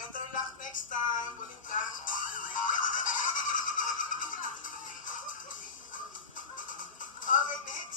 Better luck next time. Ulit ka. Okay, next.